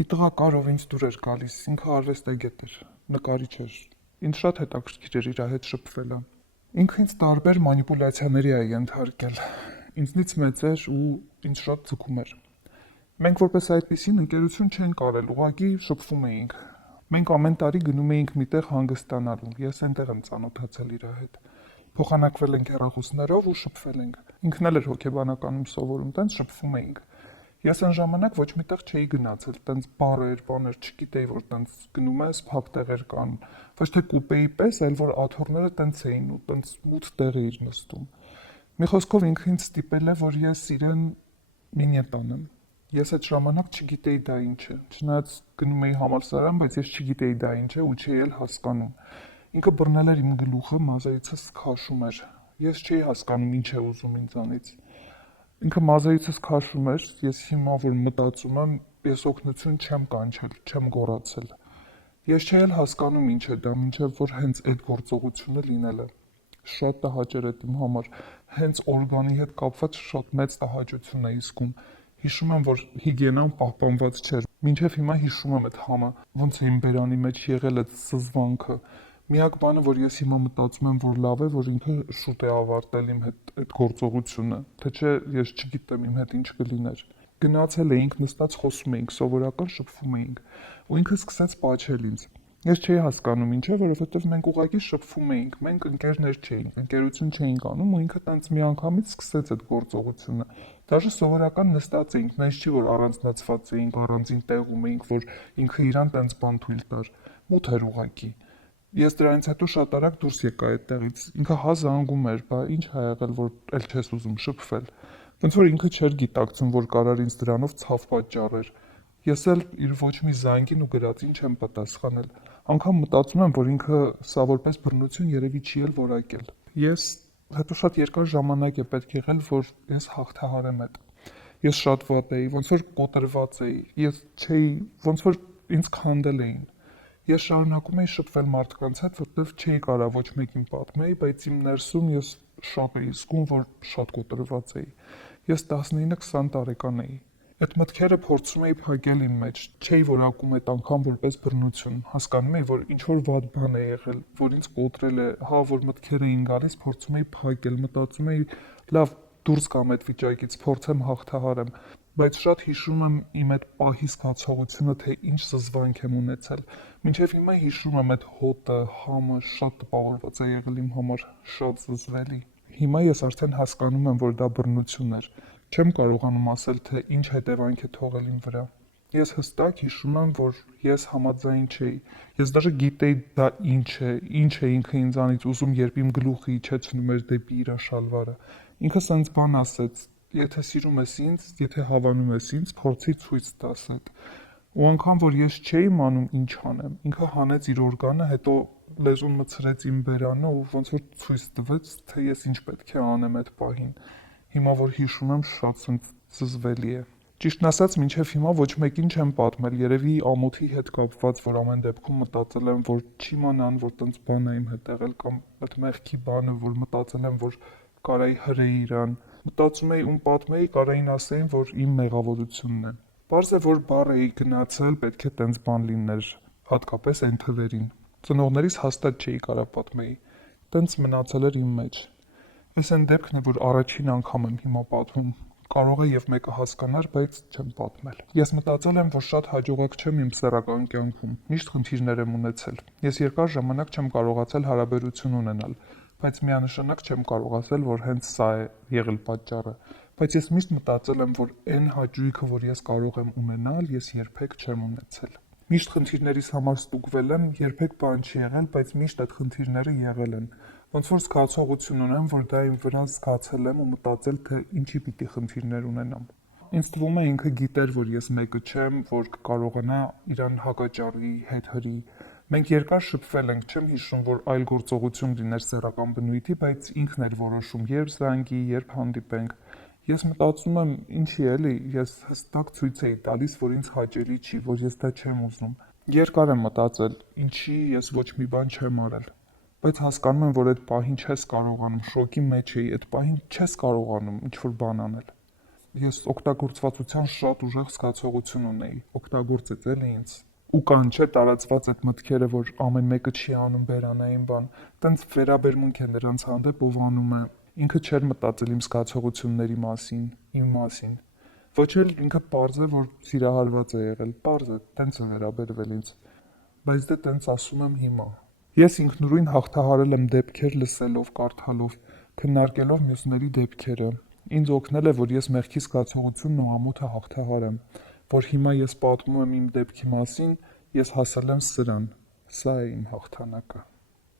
Մի տղա կար, ով ինձ դուր էր գալիս, ինքը արվեստագետ էր, նկարիչ էր։ Ինձ շատ հետաքրքիր էր իր հետ շփվելը։ Ինքը ինձ տարբեր մանիպուլյացիաների է ենթարկել։ Ինձնից մեծ էր ու ինձ շատ ձգում էր։ Մենք որպես այդպեսին ընկերություն չենք արել, ուղղակի շփվում էինք։ Մենք ամեն տարի գնում էինք միտեղ հանգստանալու։ Ես այնտեղ եմ ծանոթացել իր հետ։ Փոխանակվել ենք հեռախոսներով ու շփվել ենք։ Ինքն էլ էր հոգեբանականում սովորում, տենց շփվում էինք։ Ես այն ժամանակ ոչ միտեղ չէի գնացել, տենց բարեր, բաներ, չգիտեի, որ տենց գնում ես, փակ տեղեր կան, ոչ թե կուպեի պես, այլ որ աթոռները տենց էին ու տենց մութ տեղ էիր նստում։ Մի խոսքով ինքը ինձ ստիպել է, որ ես իրեն մինիետ տանեմ։ Ես այդ ժամանակ չգիտեի դա ինչ է, չնայած գնում էի համալսարան, բայց ես չգիտեի դա ինչ է ու չէի էլ հասկանում։ Ինքը բռնել էր իմ գլուխը, մազերիցս քաշում էր։ Ես չէի հասկանում ինչ է ուզում ինձանից։ Ինքը մազերիցս քաշում էր, ես հիմա որ մտածում եմ, ես օգնություն չեմ կանչել, չեմ գոռացել։ Ես չէի էլ հասկանում ինչ է դա, մինչև որ հենց այդ գործողությունը լինել է։ Շատ տհաճ էր իմ համար, հենց օրգանի հետ կապված շատ մեծ տհաճություն էի զգում։ Հիշում եմ, որ հիգիենան պահպանված չէր։ Մինչև հիմա հիշում եմ այդ համը, ոնց է իմ բերանի մեջ եղել այդ զզվանքը։ Միակ բանը, որ ես հիմա մտածում եմ, որ լավ է, որ ինքը շուտ է ավարտել իմ հետ այդ գործողությունը, թե չէ ես չգիտեմ իմ հետ ինչ կլիներ։ Գնացել էինք, նստած խոսում էինք, սովորական շփվում էինք, ու ինքը սկսեց պատժել ինձ։ Ես չէի հասկանում ինչ է, որովհետև մենք ուղղակի շփվում էինք, մենք ընկերներ չէինք, ընկերություն չէինք անում, ու ինքը տենց միանգամից սկսեց այդ գործողությունը։ Դաժե սովորական նստած էինք, նայց չի որ առանձնացված էինք, առանձին տեղում էինք, որ ինքը իրան տենց բան թույլ տար։ Մութ էր ուղղակի։ Ես դրանից հետո շատ արագ դուրս եկա այդտեղից։ Ինքը հա զանգում էր, բա ինչ ա եղել, որ էլ չես ուզում շփվել։ Ոնց որ ինքը չէր գիտակցում, որ կարար ինձ դրանով ցավ պատճառեր։ Ես էլ իր ոչ մի զանգին ու գրածին չեմ պատասխանել։ Անգամ մտածում եմ, որ ինքը սա որպես բռնություն երևի չի էլ որակել։ Ես հետո շատ երկար ժամանակ է պետք եղել, որ ես հաղթահարեմ այդ։ Ես շատ վատ էի, ոնց որ կոտրված էի։ Ես չէի, ոնց որ ինձ քանդել էին։ Ես շարունակում էի շփվել մարդկանց հետ, որտեվ չէի կարող ոչ մեկին պատմեի, բայց իմ ներսում ես շատ էի զգում, որ շատ կոտրված էի։ Ես 19-20 տարեկան էի։ Այդ մտքերը փորձում էի փակել իմ մեջ, չէի որակում այդ անգամ որպես բռնություն։ Հասկանում էի, որ ինչ որ վատ բան է եղել, որ ինձ կոտրել է, հա, որ մտքեր էին գալիս, փորձում էի փակել, մտածում էի, լավ, դուրս գամ այդ վիճակից, փորձեմ հաղթահարեմ, բայց շատ հիշում եմ իմ այդ պահի զգացողությունը, թե ինչ զզվանք եմ ունեցել։ Մինչև հիմա հիշում եմ այդ հոտը, համը շատ տպավորված է եղել իմ համար, շատ զզվելի։ Հիմա ես արդեն հասկանում եմ, որ դա բռնություն էր։ Չեմ կարողանում ասել, թե ինչ հետևանք է թողել իմ վրա։ Ես հստակ հիշում եմ, որ ես համաձայն չէի։ Ես դեռ գիտեի դա ինչ է ինքը ինձանից ուզում, երբ իմ գլուխը իջեցնում էր դեպի իր շալվարը։ Ինքը սենց բան ասեց. եթե սիրում ես ինձ, եթե հավանում ես ինձ, փորձի ցույց տաս այդ։ Ու անգամ որ ես չէի իմանում ինչ անեմ, ինքը հանեց իր օրգանը, հետո լեզուն մցրեց իմ բերանը ու ոնց որ ցույց տվեց, թե ես ինչ պետք է անեմ այդ պահին։ Հիմա որ հիշում եմ, շատ սենց զզվելի է։ Ճիշտն ասած, մինչև հիմա ոչ մեկին չեմ պատմել, երևի ամոթի հետ կապված, որ ամեն դեպքում մտածել եմ, որ չիմանան, որ տենց բան է իմ հետ եղել, կամ այդ մեղքի բանը, որ մտածել եմ, որ կարայի հրեի իրան։ Մտածում էի ում պատմեի, կարային ասեին, որ իմ մեղավորությունն է։ Պարզ է, որ բառ էի գնացել, պետք է տենց բան լիներ, հատկապես այն թվերին։ Ծնողներիս հաստատ չէի կարող պատմեի։ Տենց մնացել էր իմ մեջ։ Այս այն դեպքն է, որ առաջին անգամ եմ հիմա պատմում։ Կարող է եւ մեկը հասկանար, բայց չեմ պատմել։ Ես մտածել եմ, որ շատ հաջողակ չեմ իմ սեռական կյանքում։ Միշտ խնդիրներ եմ ունեցել։ Ես երկար ժամանակ չեմ կարողացել հարաբերություն ունենալ, բայց միանշանակ չեմ կարող ասել, որ հենց սա է եղել պատճառը։ Բայց ես միշտ մտածել եմ, որ այն հաճույքը, որ ես կարող եմ ունենալ, ես երբեք չեմ ունեցել։ Միշտ խնդիրներիս համար ստուգվել եմ, երբեք բան չի եղել, բայց միշտ այդ խնդիրները եղել են։ Ոնց որ զգացողություն ունեմ, որ դա իմ վրա զգացել եմ ու մտածել, թե ինչի պիտի խնդիրներ ունենամ։ Ինձ թվում է ինքը գիտեր, որ ես մեկը չեմ, որ կկարողանա իրան հակաճառի, հետ հրի։ Մենք երկար շփվել ենք, չեմ հիշում, որ այլ գործողություն լիներ սեռական բնույթի, բայց ինքն էր որոշում, երբ զանգի, երբ հանդիպենք։ Ես մտածում եմ, ինչի էլի, ես հստակ ցույց էի տալիս, որ ինձ հաճելի չի, որ ես դա չեմ ուզում։ Երկար եմ մտածել, ինչի ես ոչ մի բան չեմ արել։ Բայց հասկանում եմ, որ այդ պահին չես կարողանում, շոկի մեջ էի, այդ պահին չես կարողանում ինչ-որ բան անել։ ես օգտագործվածության շատ ուժեղ զգացողություն ունեի, օգտագործեց էլի ինձ։ Ու կան չէ տարածված այդ մտքերը, որ ամեն մեկը չի անում բերանային բան, տենց վերաբերմունք է նրանց հանդեպ, ով անում է, ինքը չէր մտածել իմ զգացողությունների մասին, իմ մասին։ Ոչ էլ ինքը պարզ է, որ սիրահարված է եղել, պարզ է, տենց է վերաբերվել ինձ։ Բայց դե տենց ասում եմ հիմա։ Ես ինքնուրույն հաղթահարել եմ դեպքեր լսելով, կարդալով, քննարկելով մյուսների դեպքերը։ Ինձ օգնել է, որ ես մեղքի զգացողությունն ու ամոթը հաղթահարեմ, որ հիմա ես պատմում եմ իմ դեպքի մասին, ես հասել եմ սրան։ Սա է իմ հաղթանակը։